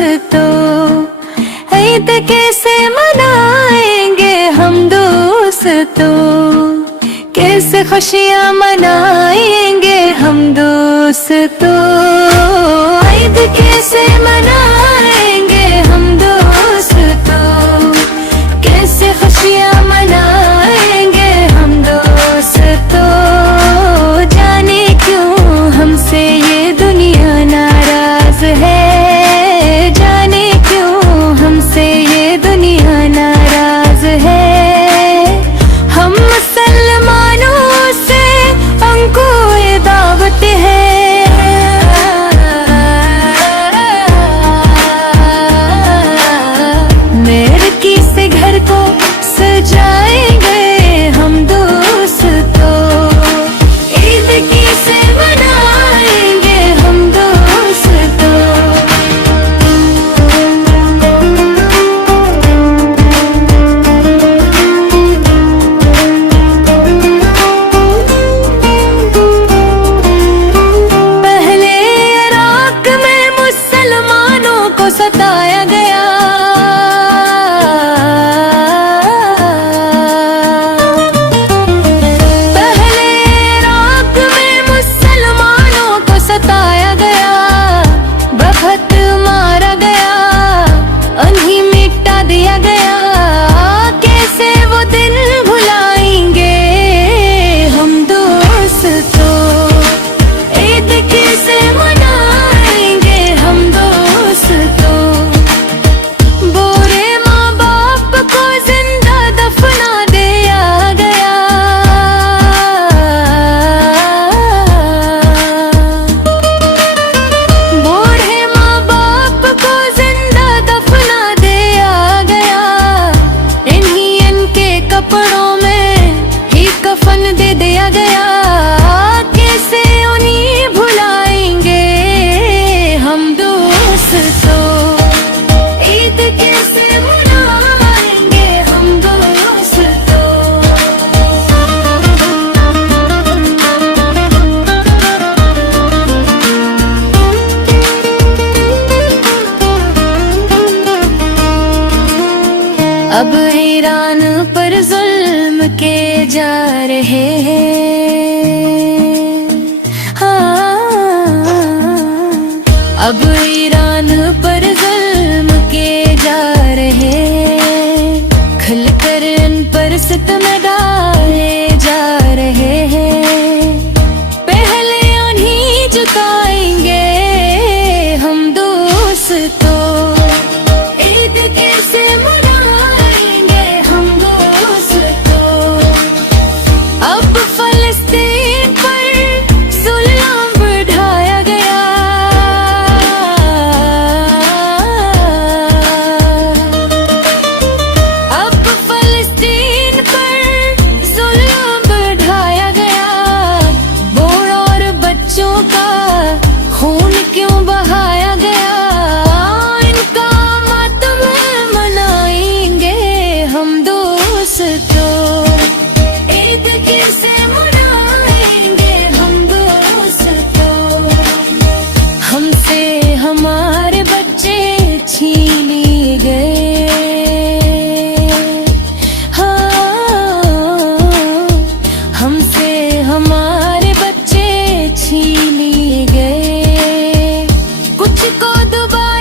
दोस्तों, ईद कैसे मनाएंगे हम दोस्तों, कैसे खुशियाँ मनाएंगे हम दोस्तों, ईद कैसे मनाएंगे हम दोस्तों, कैसे खुशियाँ मनाएंगे हम दोस्तों। जाने क्यों हमसे ये दुनिया नाराज है, जाने क्यों हमसे ये दुनिया नाराज है। हम मुसलमानों से उनको ये दावत है, मेरकी से घर को सजाएंगे हम दोस्तों, ईद कैसे मनाएंगे हम दोस्तों। पहले इराक में मुसलमानों को सताया गया, सताया गया, बहुत मारा गया, उन्हीं मिटा दिया गया। कैसे वो दिन भुलाएंगे हम दोस्तों, ईद कैसे मनाएंगे हम दोस्तों। बुरे माँ बाप को जिंदा दफना दिया गया, कपड़ों में ही कफन दे दिया गया। कैसे उन्हें भुलाएंगे हम दोस्तों, ईद कैसे मनाएंगे हम दोस्तों। अब ईरान पर जुल्म के जा रहे हैं, हाँ, अब ईरान पर जुल्म के जा रहे हैं, खुलकर इन पर सितम डाले जा रहे हैं। पहले उन्हीं झुकाएंगे हम दोस्तों, ईद कैसे मनाएंगे हम दोस्तों। अब फलस्तीन पर जुल्म बढ़ाया गया, अब फलस्तीन पर जुल्म बढ़ाया गया। बूढ़ों और बच्चों का खून क्यों बहाया गया, इनका मातम मनाएंगे हम दोस्तों, ईद कैसे मनाएंगे हम दोस्तों। हमसे हमारे बच्चे छीन लिए गए, हाँ, हमसे हमारे बच्चे छीन लिए गए। कुछ को दोबारा